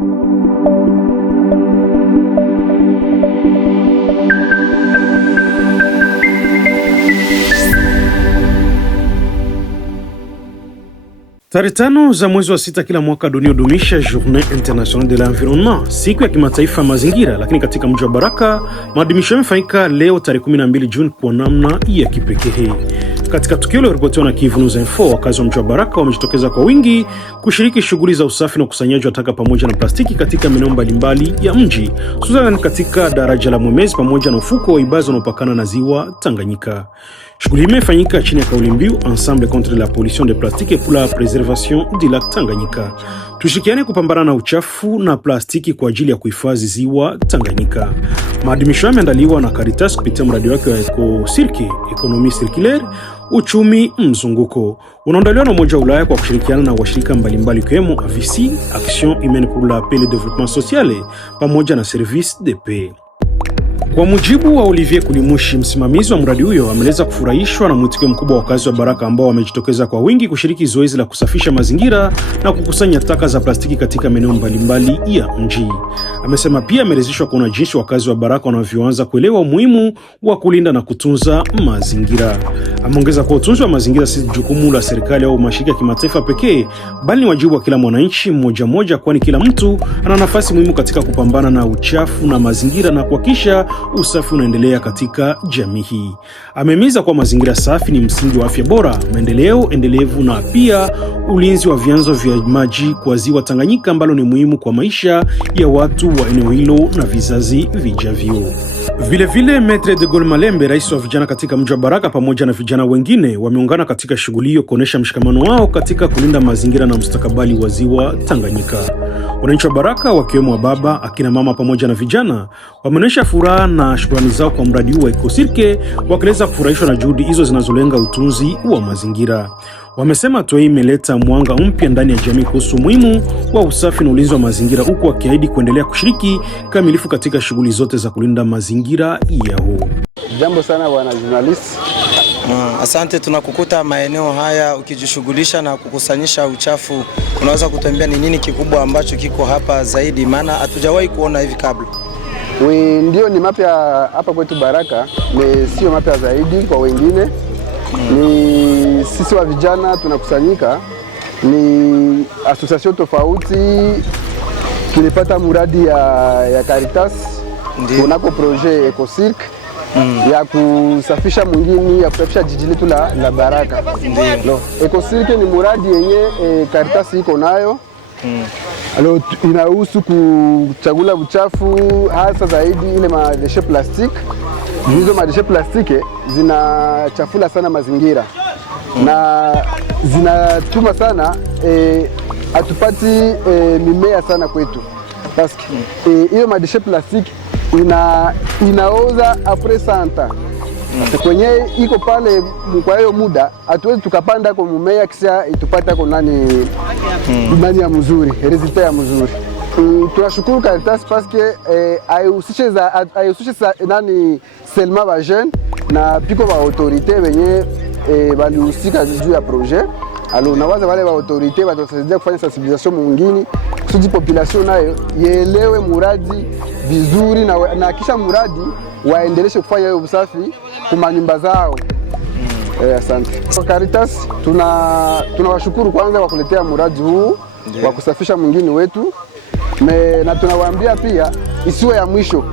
Tarehe 5 za mwezi wa 6 kila mwaka dunia hudumisha Journée Internationale de l'Environnement, siku ya kimataifa mazingira, lakini katika mji wa Baraka maadhimisho yamefanyika leo tarehe 12 Juni kwa namna ya kipekee. Katika tukio lililoripotiwa na Kivu News Info, wakazi wa mji wa Baraka wamejitokeza kwa wingi kushiriki shughuli za usafi na ukusanyaji wa taka pamoja na plastiki katika maeneo mbalimbali ya mji, hususan katika daraja la Mwemezi pamoja na ufuko wa Ibazo unaopakana na ziwa Tanganyika. Shughuli imefanyika chini ya kauli mbiu Ensemble contre la pollution de plastique et pour la préservation du lac Tanganyika. Tushirikiane kupambana na uchafu na plastiki kwa ajili ya kuhifadhi ziwa Tanganyika. Maadhimisho yameandaliwa na Caritas kupitia mradi wake wa EcoCirque, Economie Circulaire, uchumi mzunguko. Unaandaliwa na Umoja wa Ulaya kwa kushirikiana na washirika mbalimbali ikiwemo AVICI, Action Humaine pour la Paix et le Développement Social, pamoja na Service de Paix. Kwa mujibu wa Olivier Kulimushi, msimamizi wa mradi huyo, ameeleza kufurahishwa na mwitikio mkubwa wa wakazi wa Baraka ambao wamejitokeza kwa wingi kushiriki zoezi la kusafisha mazingira na kukusanya taka za plastiki katika maeneo mbalimbali ya mji. Amesema pia ameridhishwa kuona jinsi wakazi wa Baraka wanavyoanza kuelewa umuhimu wa kulinda na kutunza mazingira. Ameongeza kuwa utunzi wa mazingira si jukumu la serikali au mashirika ya kimataifa pekee, bali ni wajibu wa kila mwananchi mmoja mmoja, kwani kila mtu ana nafasi muhimu katika kupambana na uchafu na mazingira na kuhakikisha usafi unaendelea katika jamii hii. Amehimiza kwa mazingira safi ni msingi wa afya bora, maendeleo endelevu na pia ulinzi wa vyanzo vya maji kwa ziwa Tanganyika ambalo ni muhimu kwa maisha ya watu wa eneo hilo na vizazi vijavyo. Vile Maitre de Gaulle Malembe, rais wa vijana katika mji wa Baraka, pamoja na vijana wengine wameungana katika shughuli hiyo kuonesha mshikamano wao katika kulinda mazingira na mustakabali wa ziwa Tanganyika. Wananchi wa Baraka wakiwemo wa baba, akina mama pamoja na vijana wameonyesha furaha na shukrani zao kwa mradi huu wa EcoCirque, wakieleza kufurahishwa na juhudi hizo zinazolenga utunzi wa mazingira. Wamesema hatua hii imeleta mwanga mpya ndani ya jamii kuhusu umuhimu wa usafi na ulinzi wa mazingira, huku wakiahidi kuendelea kushiriki kamilifu katika shughuli zote za kulinda mazingira yao. Jambo sana bwana journalist. Asante, tunakukuta maeneo haya ukijishughulisha na kukusanyisha uchafu. Unaweza kutembea ni nini kikubwa ambacho kiko hapa zaidi, maana hatujawahi kuona hivi kabla? Ndio, ni mapya hapa kwetu Baraka, ni sio mapya zaidi kwa wengine. Ni sisi wa vijana tunakusanyika, ni association tofauti. Tulipata muradi ya Caritas kunako projet EcoCirque ya kusafisha mwingine, ya kusafisha jiji letu la Baraka. Ndio EcoCirque ni muradi yenye Caritas iko nayo. Alors inahusu kuchagula uchafu, hasa zaidi ile madeshe plastiki. Hizo madeshe plastiki zinachafula sana mazingira na zinatuma sana atupati mimea sana kwetu. Paski hiyo madeshe plastiki inaoza apres santa. Kwenye iko pale kwa hiyo muda hatuwezi tukapanda kwa mumea kisha itupata kwa nani ya mzuri, resultat ya mzuri. Tunashukuru Caritas paske ayusishe nani seulement ba jeune na piko ba autorité wenye balihusika juu ya projet. Alors nawaza wale ba autorité watasaidia kufanya sensibilisation mwingine kusudi population nayo ielewe muradi vizuri na kisha muradi waendeleshe kufanya hiyo usafi kwa nyumba zao. Asante. Kwa Caritas tunawashukuru kwanza kwa kuletea muradi huu wa kusafisha mwingine wetu. Na tunawaambia pia isiwe ya mwisho,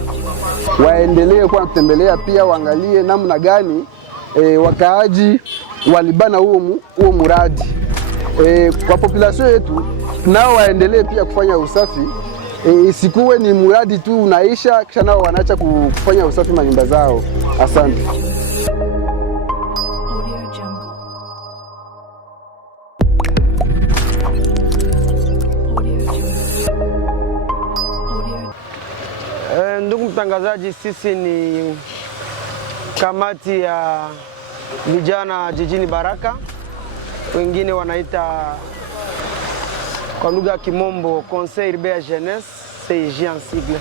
waendelee kwa kutembelea pia, waangalie namna gani wakaaji walibana huo muradi. Kwa population yetu nao waendelee pia kufanya usafi, isikuwe ni muradi tu unaisha kisha nao wanaacha kufanya usafi manyumba zao. Asante. Ndugu mtangazaji, sisi ni kamati ya vijana jijini Baraka, wengine wanaita kwa lugha ya Kimombo Conseil Urbain Jeunesse, CUJ en sigle.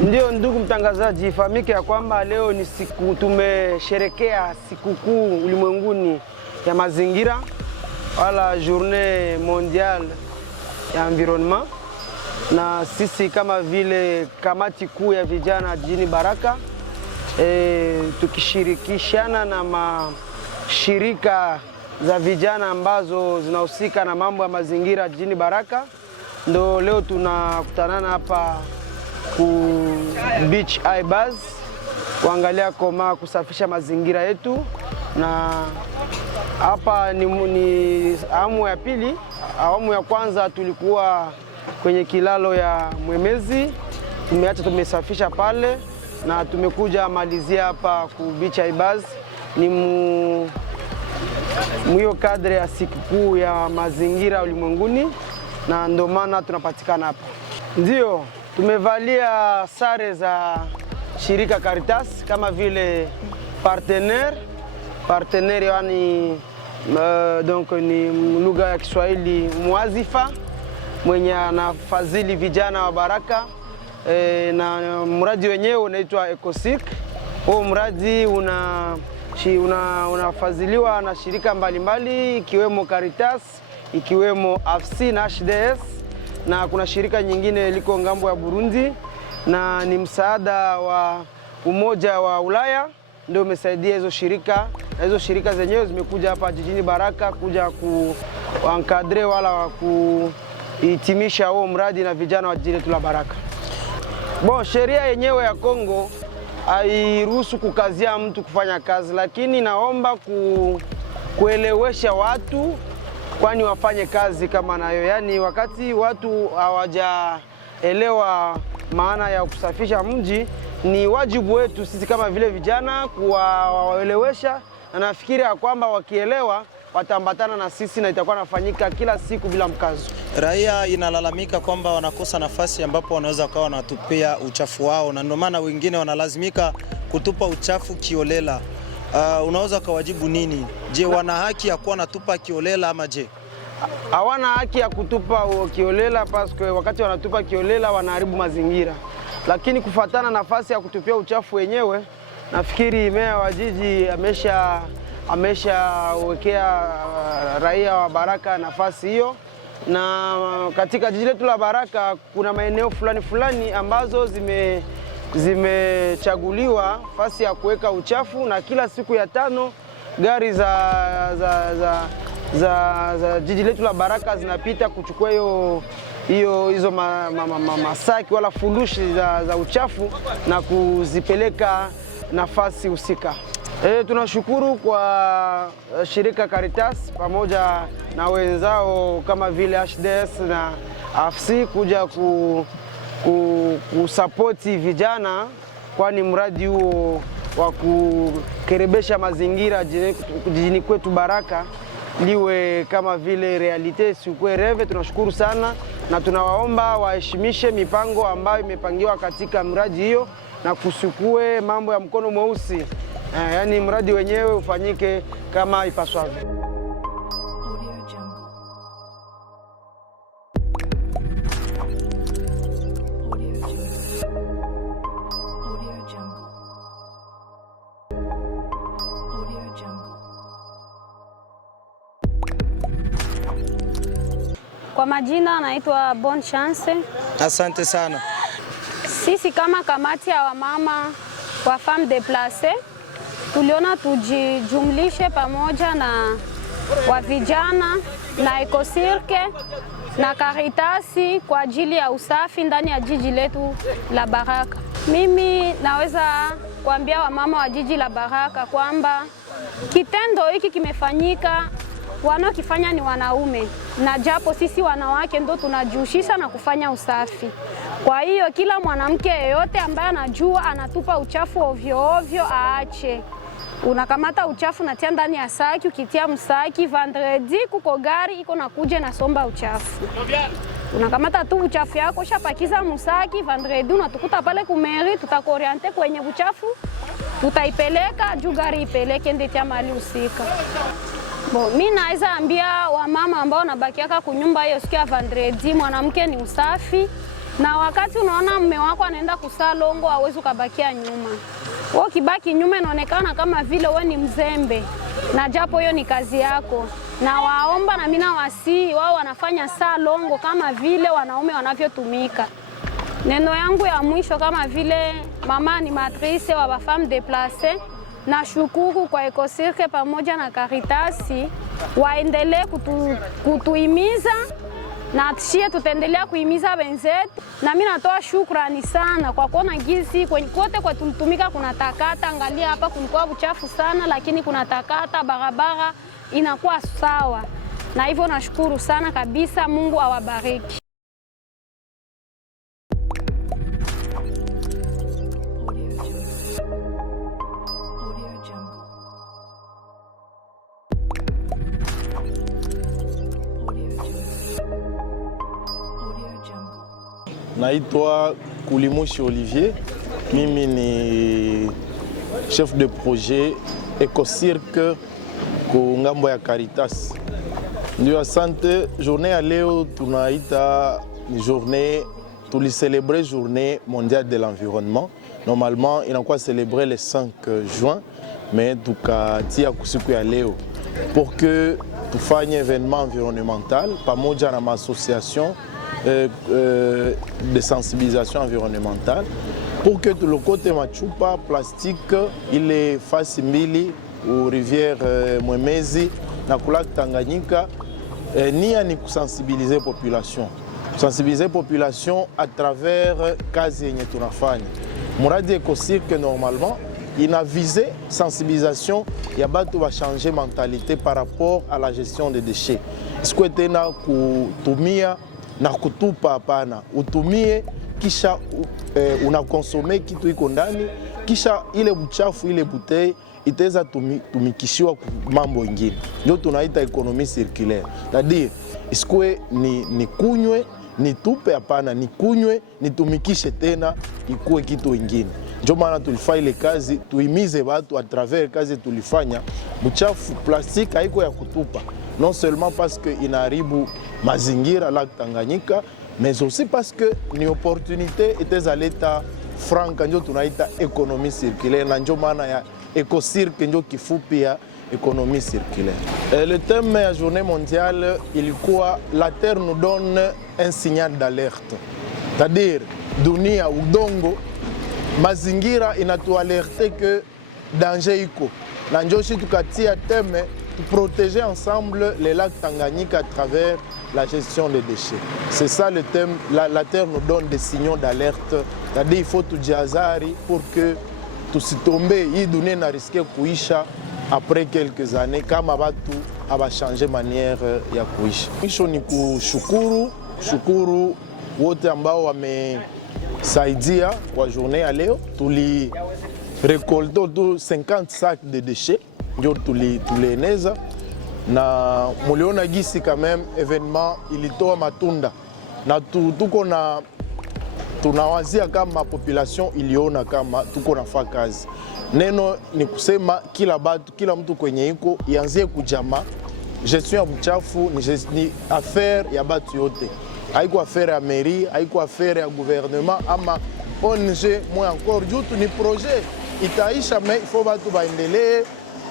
Ndio ndugu mtangazaji, ifahamike ya kwamba leo ni siku tumesherekea sikukuu ulimwenguni ya mazingira, wala Journée Mondiale ya Environnement. na sisi kama vile kamati kuu ya vijana jijini Baraka tukishirikishana na mashirika za vijana ambazo zinahusika na mambo ya mazingira jijini Baraka, ndo leo tunakutanana hapa ku Beach Ibaz kuangalia koma kusafisha mazingira yetu, na hapa ni awamu ya pili. Awamu ya kwanza tulikuwa kwenye kilalo ya Mwemezi, tumesafisha pale na tumekuja malizia hapa ku Beach Ibaz. Ni hiyo kadre ya sikukuu ya mazingira ulimwenguni, na ndio maana tunapatikana hapa. Ndio tumevalia sare za shirika Caritas kama vile partenaire, yani donc ni lugha ya Kiswahili mwazifa mwenye anafadhili vijana wa Baraka na mradi wenyewe unaitwa EcoCirc. Huo mradi unafadhiliwa na shirika mbalimbali ikiwemo Caritas, ikiwemo AFC na HDS, na kuna shirika nyingine liko ngambo ya Burundi, na ni msaada wa Umoja wa Ulaya ndio umesaidia hizo shirika, na hizo shirika zenyewe zimekuja hapa jijini Baraka kuja kuankadre wala kuhitimisha huo mradi na vijana wa jiji letu la Baraka. Sheria yenyewe ya Kongo hairuhusu kukazia mtu kufanya kazi, lakini naomba kuelewesha watu kwani wafanye kazi kama nayo. Yaani wakati watu hawajaelewa maana ya kusafisha mji, ni wajibu wetu sisi kama vile vijana kuwaelewesha, na nafikiri ya kwamba wakielewa wataambatana na sisi na itakuwa nafanyika kila siku bila mkazo. Raia inalalamika kwamba wanakosa nafasi ambapo wanaweza kuwa wanatupia uchafu wao, na ndio maana wengine wanalazimika kutupa uchafu kiolela. Unaweza kuwajibu nini? Je, wana haki ya kuwa natupa kiolela ama je? Hawana haki ya kutupa kiolela, paske wakati wanatupa kiolela wanaharibu mazingira. Lakini kufuatana nafasi ya kutupia uchafu wenyewe, nafikiri meya wa jiji ameshawekea raia wa Baraka nafasi hiyo, na katika jiji letu la Baraka kuna maeneo fulani ambazo zimechaguliwa nafasi ya kuweka uchafu, na kila siku ya 5 gari za jiji letu la Baraka zinapita kuchukua hizo masaki wala furushi za uchafu na kuzipeleka nafasi husika. Tunashukuru kwa shirika Caritas pamoja na wenzao kama vile HDS na AFC kuja kusapoti vijana, kwani mradi huo wa kukerebesha mazingira jijini kwetu Baraka liwe kama vile realite, sikuwe reve. Tunashukuru sana na tunawaomba waheshimishe mipango ambayo imepangiwa katika mradi hiyo na kusikue mambo ya mkono mweusi. Yaani mradi wenyewe ufanyike kama ipaswavyo. Kwa majina naitwa Bonne Chance. Asante sana. Sisi kama kamati ya wamama wa Femme Deplace tuliona tujijumlishe pamoja na wa vijana na EcoCirc na Caritasi kwa ajili ya usafi ndani ya jiji letu la Baraka. Mimi naweza kuambia wamama wa jiji la Baraka kwamba kitendo hiki kimefanyika, wanaokifanya ni wanaume, na japo sisi wanawake ndo tunajihusisha na kufanya usafi. Kwa hiyo kila mwanamke yeyote ambaye anajua anatupa uchafu ovyo ovyo aache. Unakamata uchafu natia ndani ya saki, ukitia msaki, vendredi kuko gari iko nakuja na somba uchafu. Unakamata tu uchafu yako, shapakiza msaki, vendredi unatukuta pale kumeri, tutakoriente kwenye uchafu, tutaipeleka juu gari ipeleke ndetia mali usika. Mimi naweza ambia wamama ambao nabakiaka kunyumba hiyo siku ya vendredi, mwanamke ni usafi, na wakati unaona mume wako anaenda kusalongo hauwezi kubakia nyuma. Wewe kibaki nyuma inaonekana kama vile wewe ni mzembe, na japo hiyo ni kazi yako. na waomba na mimi na wasi wao wanafanya saa longo kama vile wanaume wanavyotumika. Neno yangu ya mwisho kama vile mama animatrice wa ba femme déplacée, na shukuru kwa Ecocirque pamoja na Caritas waendelee kutuhimiza na tishie tutaendelea kuhimiza wenzetu. Na mimi natoa shukrani sana kwa kuona gizi kote kwa tulitumika kuna takata. Angalia hapa kulikuwa uchafu sana, lakini kuna takata, barabara inakuwa sawa. Na hivyo nashukuru sana kabisa, Mungu awabariki. Naitwa Kulimushi Olivier, mimi ni chef de projet Ecocirque ku ngambo ya Caritas. Ndio asante. Journée ya leo tunaita ni journée, tulicélébrer journée mondiale de l'environnement. Normalement inakuwa célébrer le 5 juin, mais tukatia kusiku ya leo pour que tufanye événement environnemental pamoja na association de sensibilisation environnementale pour que tout le côté machupa plastique il est face mbili ou rivière Mwemezi na kulak Tanganyika, nia ni kusensibiliser population à travers kazi yenye tunafanya. Muradi Ecocirque normalement ina visé sensibilisation ya batu ba changer mentalité par rapport à la gestion des déchets. Siku tena kutumia na kutupa hapana, utumie kisha unakonsome kitu iko ndani, kisha ile buchafu ile butei itaweza tumikishiwa mambo ingine. Ndio tunaita ekonomi circulaire. C'est-à-dire isikwe ni kunywe ni tupe hapana, ni kunywe nitumikishe tena ikuwe kitu ingine. Ndio maana tulifanya ile kazi, tuimize watu à travers kazi tulifanya. Buchafu plastique haiko ya kutupa, non seulement parce que inaharibu mazingira la Tanganyika, mais aussi parce que ni opportunité itaweza leta franka, ndio tunaita ekonomi circulaire, na ndio maana ya Ecocirque ndio kifupi ya économie circulaire. Le thème de la journée mondiale, ilikuwa la Terre nous donne un signal d'alerte. C'est-à-dire, dunia, udongo, mazingira inatualerte que danger iko. Na njo shi tukatia thème de protéger ensemble les lacs Tanganyika à travers la gestion des déchets. C'est ça le thème, la Terre nous donne des signaux d'alerte. C'est-à-dire, il faut tujihadhari pour que tusitombe hii dunia na risque kuisha après quelques années kama watu abashanje manière ya kuishi. Mwisho ni kushukuru wote ambao wamesaidia kwa journée ya leo. Tuli récolté 50 sacs de déchets ndio tulieneza, na muliona gisi quand même événement ilitoa matunda, na tuko na tunawazia kama population iliona kama tuko nafanya kazi. Neno ni kusema kila mtu kwenye iko ianzie kujama. Gestion ya buchafu ni affaire ya batu yote. Haiko affaire ya mairie, haiko affaire ya gouvernement ama ONG moi encore jutu ni projet itaisha, mais il faut batu baendelee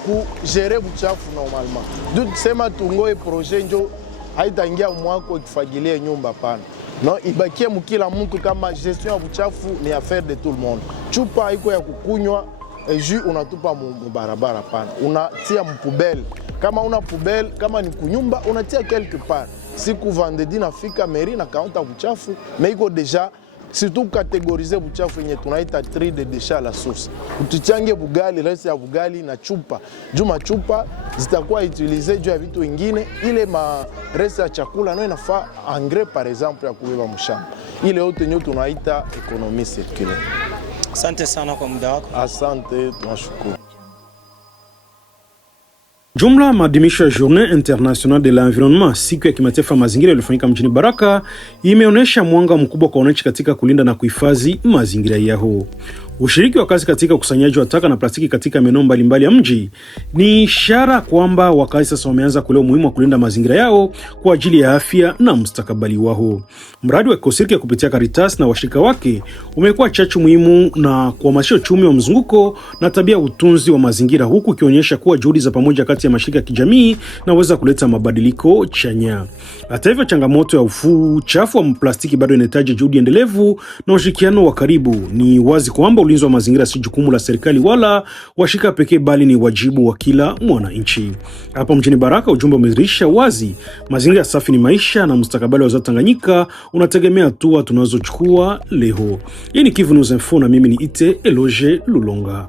kugere buchafu normalement. Dutu sema tungoe projet njo haitaingia mwako ikifagilia nyumba pana. Non, ibakie mukila mtu kama gestion ya buchafu ni affaire de tout le monde. Chupa haiko ya kukunywa jus unatupa mubarabara pana, unatia mpubele. Kama una poubelle, kama ni kunyumba unatia quelque part. Siku vendredi nafika mairie na kaunta buchafu, mais iko deja surtout catégoriser buchafu yenye tunaita tri de déchets à la source. Utuchange bugali, reste ya bugali na chupa. Juma chupa zitakuwa utiliser juu ya vitu vingine, ile ma reste ya chakula no inafaa engrais par exemple ya kubeba mshamba. Ile yote ndio tunaita économie circulaire. Asante sana kwa muda wako. Asante, tunashukuru. Jumla maadhimisho ya Journée Internationale de l'Environnement, siku ya kimataifa mazingira iliyofanyika mjini Baraka, imeonyesha mwanga mkubwa kwa wananchi katika kulinda na kuhifadhi mazingira yao. Ushiriki wa kazi katika ukusanyaji wa taka na plastiki katika maeneo mbalimbali ya mji ni ishara kwamba wakazi sasa wameanza kuelewa umuhimu wa kulinda mazingira yao kwa ajili ya afya na mustakabali wao. Mradi wa Ecocirque kupitia Caritas na washirika wake umekuwa chachu muhimu na kuhamasisha uchumi wa mzunguko na tabia utunzi wa mazingira, huku ikionyesha kuwa juhudi za pamoja kati ya mashirika ya kijamii naweza kuleta mabadiliko chanya. Hata hivyo, changamoto ya uchafu wa plastiki bado inahitaji juhudi endelevu na ushirikiano wa karibu. Ni wazi kwamba ulinzi wa mazingira si jukumu la serikali wala washirika pekee, bali ni wajibu wa kila mwananchi. Hapa mjini Baraka, ujumbe umedhihirisha wazi: mazingira safi ni maisha na mustakabali wa Tanganyika unategemea hatua tunazochukua leo. Hii ni Kivu News Info na mimi ni Ite Eloge Lulonga.